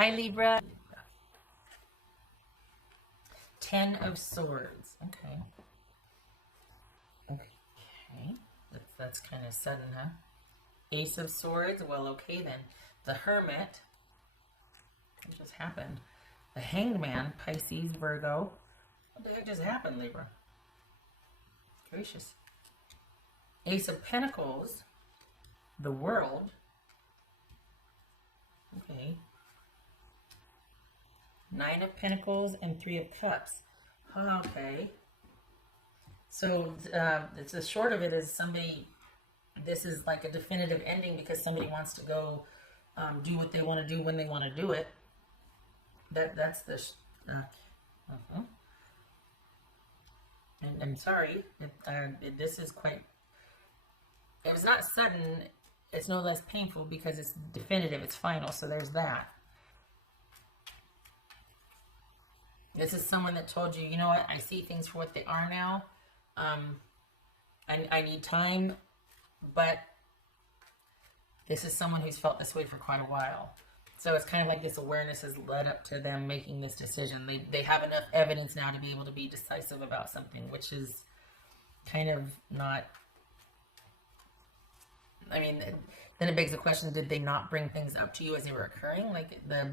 Hi, Libra. Ten of Swords. Okay. Okay. That's kind of sudden, huh? Ace of Swords. Well, okay then. The Hermit. What just happened? The Hanged Man. Pisces, Virgo. What the heck just happened, Libra? Gracious. Ace of Pentacles. The World. Okay. Nine of Pentacles and Three of Cups. Okay. So it's the short of it is somebody. This is like a definitive ending because somebody wants to go do what they want to do when they want to do it. That's the. Uh-huh. And I'm sorry. This is quite. It was not sudden. It's no less painful because it's definitive. It's final. So there's that. This is someone that told you, you know what? I see things for what they are now. I need time, but this is someone who's felt this way for quite a while. So it's kind of like this awareness has led up to them making this decision. They have enough evidence now to be able to be decisive about something, which is kind of not... I mean, then it begs the question, did they not bring things up to you as they were occurring? Like the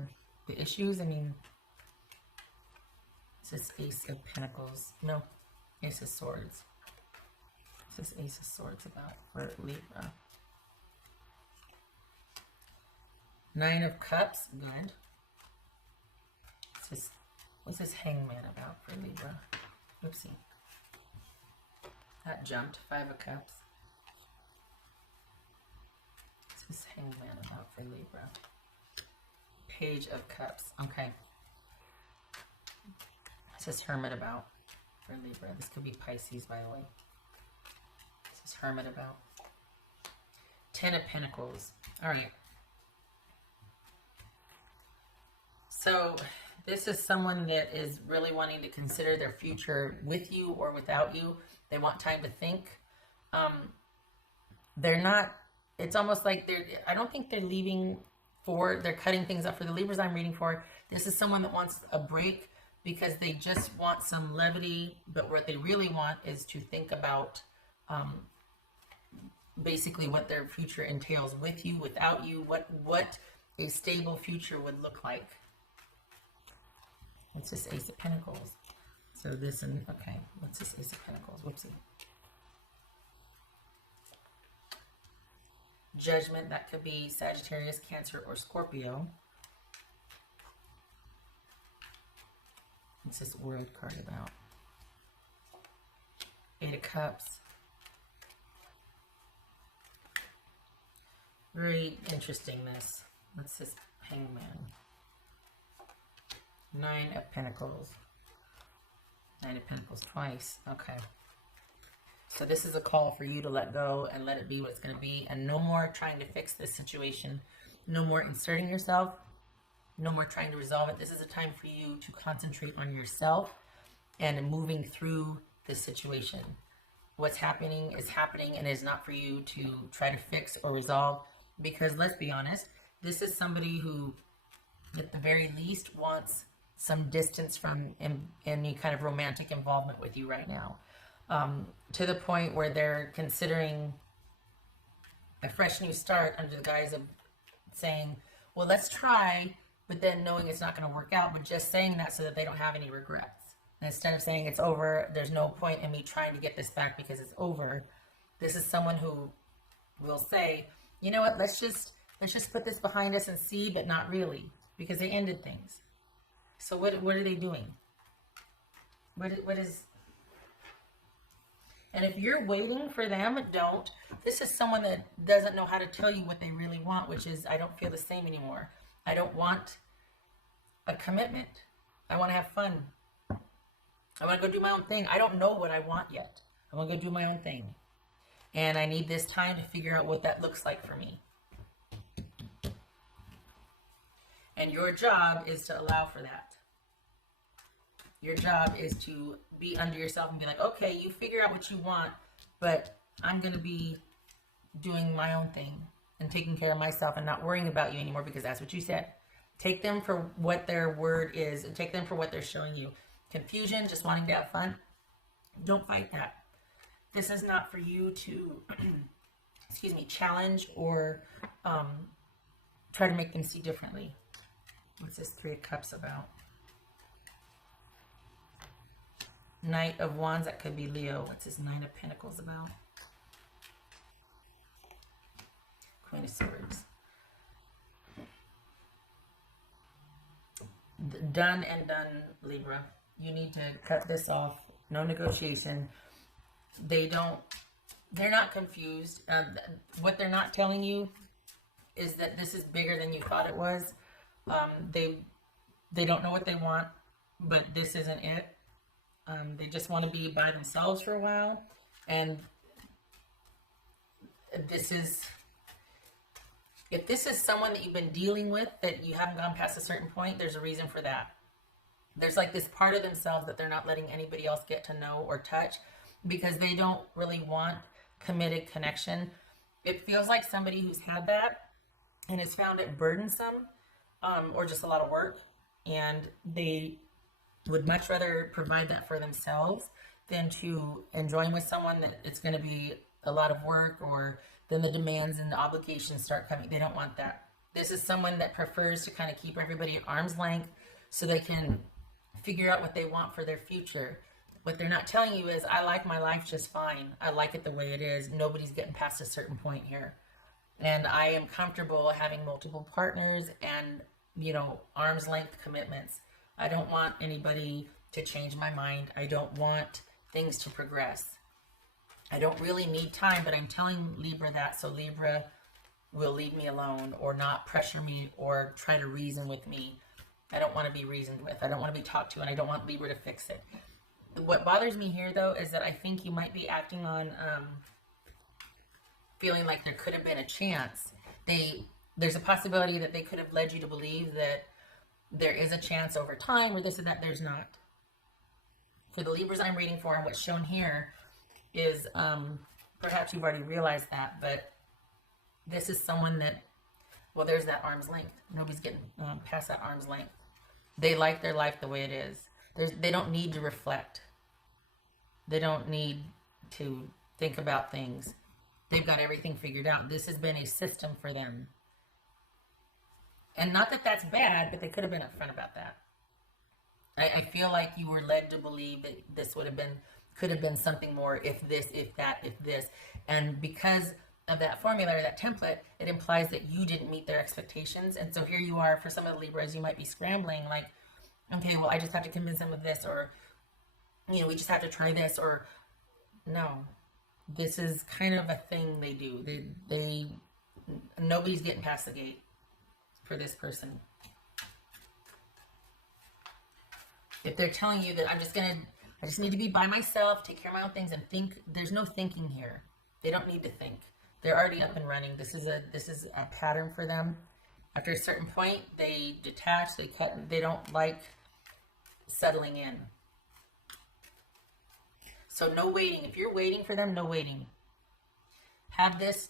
issues? I mean, this is Ace of Pentacles. No, Ace of Swords. This is Ace of Swords about for Libra. Nine of Cups, good. What's this Hangman about for Libra? Oopsie. That jumped. Five of Cups. What's this Hangman about for Libra? Page of Cups. Okay. What's this Hermit about for Libra? This could be Pisces, by the way. What's this Hermit about? Ten of Pentacles. All right. So this is someone that is really wanting to consider their future with you or without you. They want time to think. They're not, it's almost like I don't think they're leaving they're cutting things up for the Libras I'm reading for. This is someone that wants a break because they just want some levity, but what they really want is to think about basically what their future entails with you, without you, what a stable future would look like. It's this Ace of Pentacles. So this and, okay, what's this Ace of Pentacles? Whoopsie. Judgment, that could be Sagittarius, Cancer, or Scorpio. What's this World card about? Eight of Cups. Very interesting, this. What's this Hangman? Nine of Pentacles. Nine of Pentacles twice. Okay. So this is a call for you to let go and let it be what it's going to be. And no more trying to fix this situation. No more inserting yourself. No more trying to resolve it. This is a time for you to concentrate on yourself and moving through this situation. What's happening is happening and it's not for you to try to fix or resolve. Because let's be honest, this is somebody who, at the very least, wants some distance from any kind of romantic involvement with you right now. To the point where they're considering a fresh new start under the guise of saying, well, let's try, but then knowing it's not going to work out, but just saying that so that they don't have any regrets. And instead of saying it's over, there's no point in me trying to get this back because it's over. This is someone who will say, you know what, let's just put this behind us and see, but not really, because they ended things. So what are they doing? What is... And if you're waiting for them, don't. This is someone that doesn't know how to tell you what they really want, which is, I don't feel the same anymore. I don't want a commitment. I want to have fun. I want to go do my own thing. I don't know what I want yet. I want to go do my own thing. And I need this time to figure out what that looks like for me. And your job is to allow for that. Your job is to be under yourself and be like, okay, you figure out what you want, but I'm going to be doing my own thing and taking care of myself and not worrying about you anymore because that's what you said. Take them for what their word is and take them for what they're showing you. Confusion, just wanting to have fun. Don't fight that. This is not for you to, excuse me, challenge or try to make them see differently. What's this Three of Cups about? Knight of Wands, that could be Leo. What's this Nine of Pentacles about? Queen of Swords. Done and done, Libra. You need to cut this off. No negotiation. They're not confused. What they're not telling you is that this is bigger than you thought it was. They don't know what they want, but this isn't it. They just want to be by themselves for a while. And if this is someone that you've been dealing with, that you haven't gone past a certain point, there's a reason for that. There's like this part of themselves that they're not letting anybody else get to know or touch because they don't really want committed connection. It feels like somebody who's had that and has found it burdensome or just a lot of work, and they would much rather provide that for themselves than to enjoy with someone that it's going to be a lot of work, or then the demands and the obligations start coming. They don't want that. This is someone that prefers to kind of keep everybody at arm's length so they can figure out what they want for their future. What they're not telling you is, I like my life just fine. I like it the way it is. Nobody's getting past a certain point here. And I am comfortable having multiple partners and, you know, arm's length commitments. I don't want anybody to change my mind. I don't want things to progress. I don't really need time, but I'm telling Libra that so Libra will leave me alone or not pressure me or try to reason with me. I don't want to be reasoned with. I don't want to be talked to, and I don't want Libra to fix it. What bothers me here, though, is that I think you might be acting on feeling like there could have been a chance. There's a possibility that they could have led you to believe that there is a chance over time or this or that. There's not. For the Libras I'm reading for, and what's shown here is, perhaps you've already realized that, but this is someone that, well, there's that arm's length. Nobody's getting past that arm's length. They like their life the way it is. They don't need to reflect. They don't need to think about things. They've got everything figured out. This has been a system for them. And not that that's bad, but they could have been upfront about that. I feel like you were led to believe that this could have been something more, if this, if that, if this. And because of that formula or that template, it implies that you didn't meet their expectations. And so here you are, for some of the Libras, you might be scrambling like, okay, well, I just have to convince them of this, or, you know, we just have to try this, or no. This is kind of a thing they do. Nobody's getting past the gate for this person. If they're telling you that I just need to be by myself, take care of my own things, and think, there's no thinking here. They don't need to think. They're already up and running. This is a pattern for them. After a certain point, they detach, they cut, they don't like settling in. So no waiting. If you're waiting for them, no waiting. Have this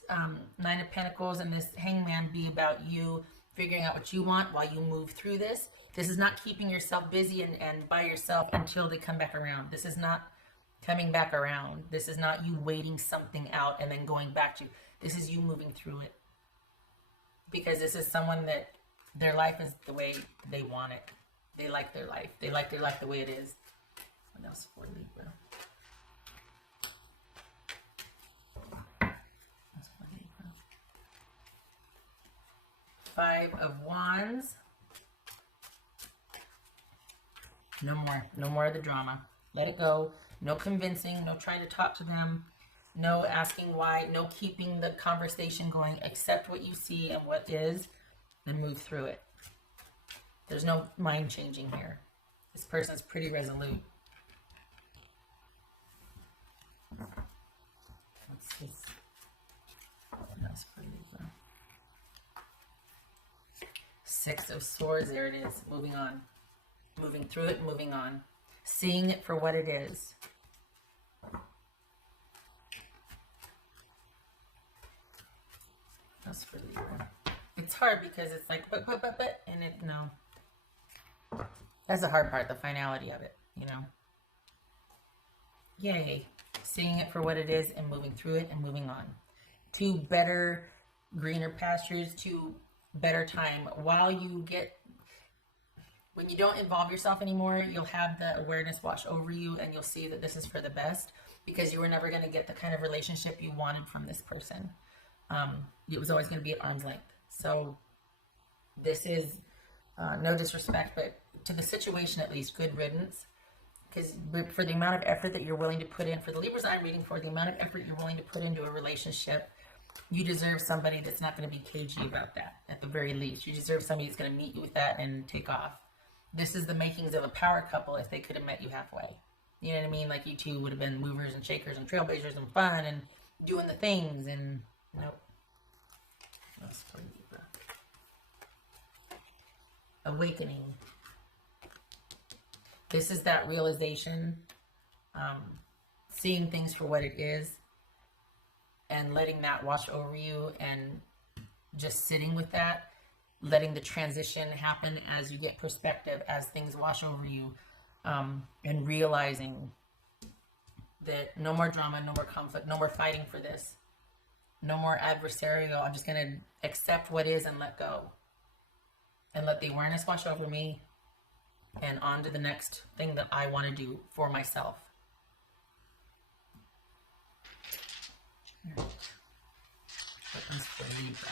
Nine of Pentacles and this Hangman be about you figuring out what you want while you move through this. This is not keeping yourself busy and by yourself until they come back around. This is not coming back around. This is not you waiting something out and then going back to. This is you moving through it. Because this is someone that their life is the way they want it. They like their life. They like their life the way it is. What else for Libra? What's for Libra? Five of Wands. No more. No more of the drama. Let it go. No convincing. No trying to talk to them. No asking why. No keeping the conversation going. Accept what you see and what is, and move through it. There's no mind changing here. This person's pretty resolute. What's this? What else for Libra? Six of Swords. There it is. Moving on. Moving through it, moving on. Seeing it for what it is. That's for Libra. it's hard because it's like, but, and it, no. That's the hard part, the finality of it, you know. Yay. Seeing it for what it is and moving through it and moving on. To better, greener pastures, to better time. While you get, when you don't involve yourself anymore, you'll have the awareness wash over you and you'll see that this is for the best because you were never going to get the kind of relationship you wanted from this person. It was always going to be at arm's length. So this is, no disrespect, but to the situation at least, good riddance. Because for the amount of effort that you're willing to put in, for the Libras I'm reading for, the amount of effort you're willing to put into a relationship, you deserve somebody that's not going to be cagey about that, at the very least. You deserve somebody that's going to meet you with that and take off. This is the makings of a power couple if they could have met you halfway. You know what I mean? Like you two would have been movers and shakers and trailblazers and fun and doing the things and nope. That's for Libra. Awakening. This is that realization, seeing things for what it is and letting that wash over you and just sitting with that, letting the transition happen as you get perspective, as things wash over you, and realizing that no more drama, no more conflict, no more fighting for this, no more adversarial. I'm just going to accept what is and let go and let the awareness wash over me. And on to the next thing that I want to do for myself. Buttons for Libra.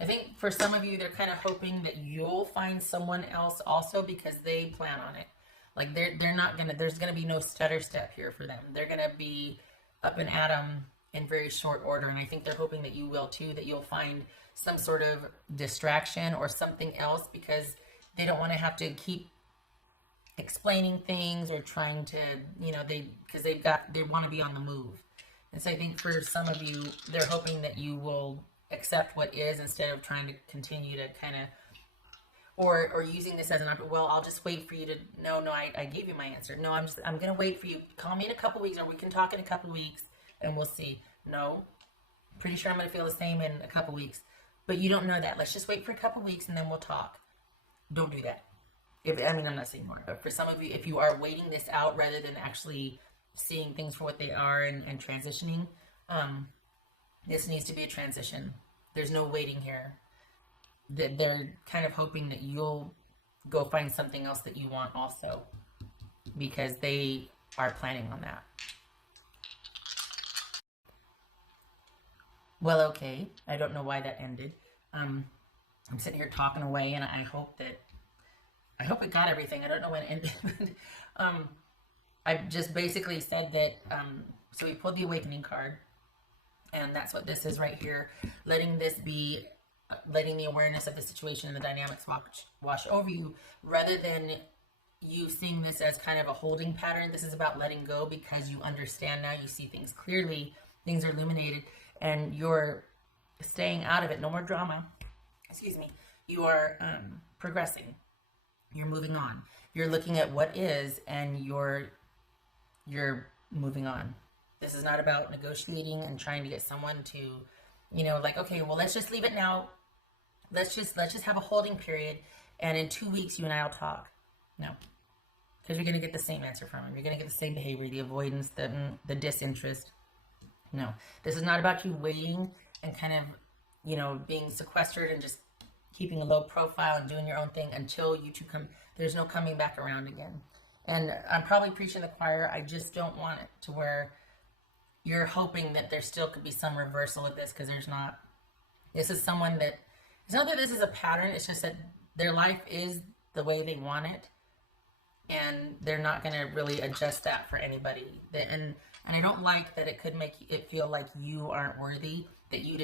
I think for some of you, they're kind of hoping that you'll find someone else also because they plan on it. Like they're not gonna. There's gonna be no stutter step here for them. They're gonna be up and at 'em in very short order, and I think they're hoping that you will too, that you'll find some sort of distraction or something else because they don't want to have to keep explaining things or trying to, you know, they want to be on the move. And so I think for some of you, they're hoping that you will accept what is instead of trying to continue to kind of, or using this as an option. Well, I'll just wait for you to, no, I gave you my answer. No, I'm going to wait for you. Call me in a couple weeks or we can talk in a couple weeks and we'll see. No, pretty sure I'm going to feel the same in a couple weeks. But you don't know that. Let's just wait for a couple weeks and then we'll talk. Don't do that. I'm not saying more, but for some of you, if you are waiting this out rather than actually seeing things for what they are and transitioning, this needs to be a transition. There's no waiting here. They're kind of hoping that you'll go find something else that you want also because they are planning on that. Well, okay. I don't know why that ended. I'm sitting here talking away, and I hope it got everything. I don't know when it ended. I just basically said that, so we pulled the Awakening card, and that's what this is right here. Letting this be, letting the awareness of the situation and the dynamics wash over you, rather than you seeing this as kind of a holding pattern. This is about letting go because you understand now, you see things clearly, things are illuminated, and you're staying out of it. No more drama. Excuse me. You are progressing. You're moving on. You're looking at what is, and you're moving on. This is not about negotiating and trying to get someone to, you know, like, okay, well, let's just leave it now. Let's just have a holding period, and in 2 weeks, you and I will talk. No, because you're going to get the same answer from him. You're going to get the same behavior, the avoidance, the disinterest. No, this is not about you waiting and kind of, you know, being sequestered and just keeping a low profile and doing your own thing until you two come. There's no coming back around again. And I'm probably preaching the choir. I just don't want it to where you're hoping that there still could be some reversal with this, because there's not. This is someone that, it's not that this is a pattern. It's just that their life is the way they want it, and they're not going to really adjust that for anybody. And I don't like that it could make it feel like you aren't worthy, that you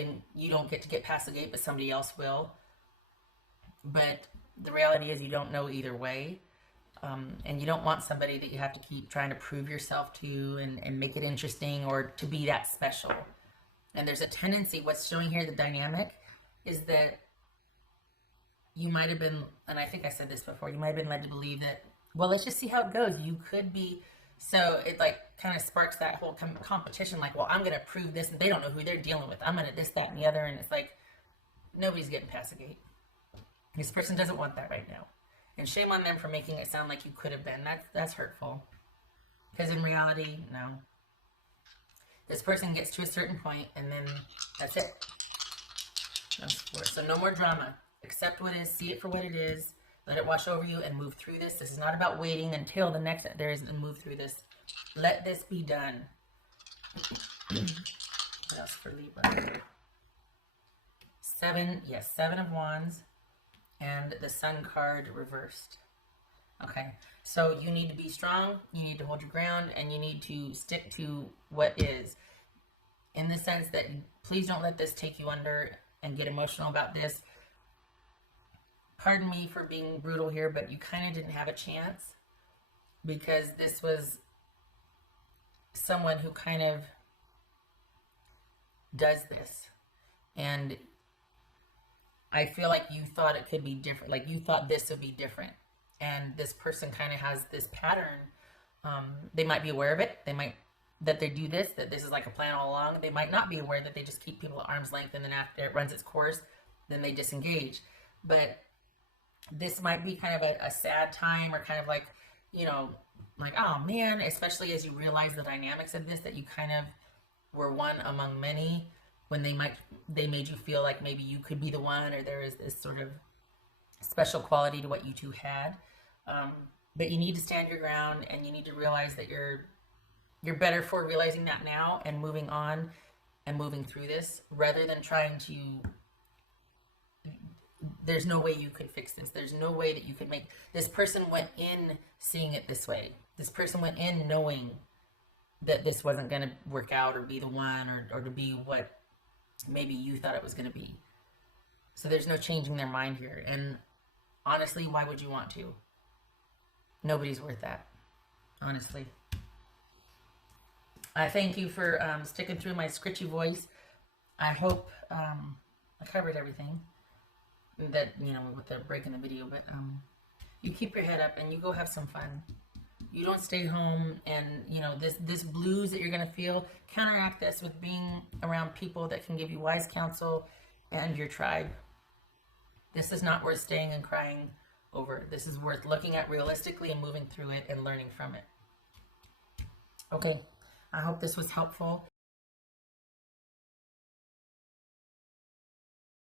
don't get to get past the gate, but somebody else will. But the reality is you don't know either way. And you don't want somebody that you have to keep trying to prove yourself to and make it interesting or to be that special. And there's a tendency, what's showing here, the dynamic, is that you might have been, and I think I said this before, you might have been led to believe that, well, let's just see how it goes. You could be So it like kind of sparks that whole competition, like, well, I'm going to prove this, and they don't know who they're dealing with. I'm going to this, that, and the other. And it's like, nobody's getting past the gate. This person doesn't want that right now. And shame on them for making it sound like you could have been. That's hurtful. Because in reality, no. This person gets to a certain point, and then that's it. So no more drama. Accept what is, see it for what it is, let it wash over you, and move through this. This is not about waiting until the next there is, and move through this. Let this be done. What else for Libra? Seven of Wands, and the Sun card reversed. Okay, so you need to be strong, you need to hold your ground, and you need to stick to what is. In the sense that, please don't let this take you under and get emotional about this. Pardon me for being brutal here, but you kind of didn't have a chance, because this was someone who kind of does this. And I feel like you thought it could be different. Like you thought this would be different. And this person kind of has this pattern. They might be aware of it. They might, that they do this, that this is like a plan all along. They might not be aware that they just keep people at arm's length, and then after it runs its course, then they disengage. But this might be kind of a sad time, or kind of like, you know, like, oh man, especially as you realize the dynamics of this, that you kind of were one among many, when they made you feel like maybe you could be the one, or there is this sort of special quality to what you two had. But you need to stand your ground, and you need to realize that you're better for realizing that now, and moving on and moving through this, rather than trying to, there's no way you could fix this. There's no way that you could make, this person went in seeing it this way. This person went in knowing that this wasn't going to work out, or be the one, or to be what maybe you thought it was going to be. So there's no changing their mind here. And honestly, why would you want to? Nobody's worth that, honestly. I thank you for sticking through my scritchy voice. I hope I covered everything that, you know, with the break in the video. But you keep your head up, and you go have some fun. You don't stay home, and, you know, this blues that you're going to feel, counteract this with being around people that can give you wise counsel, and your tribe. This is not worth staying and crying over. This is worth looking at realistically and moving through it and learning from it. Okay, I hope this was helpful.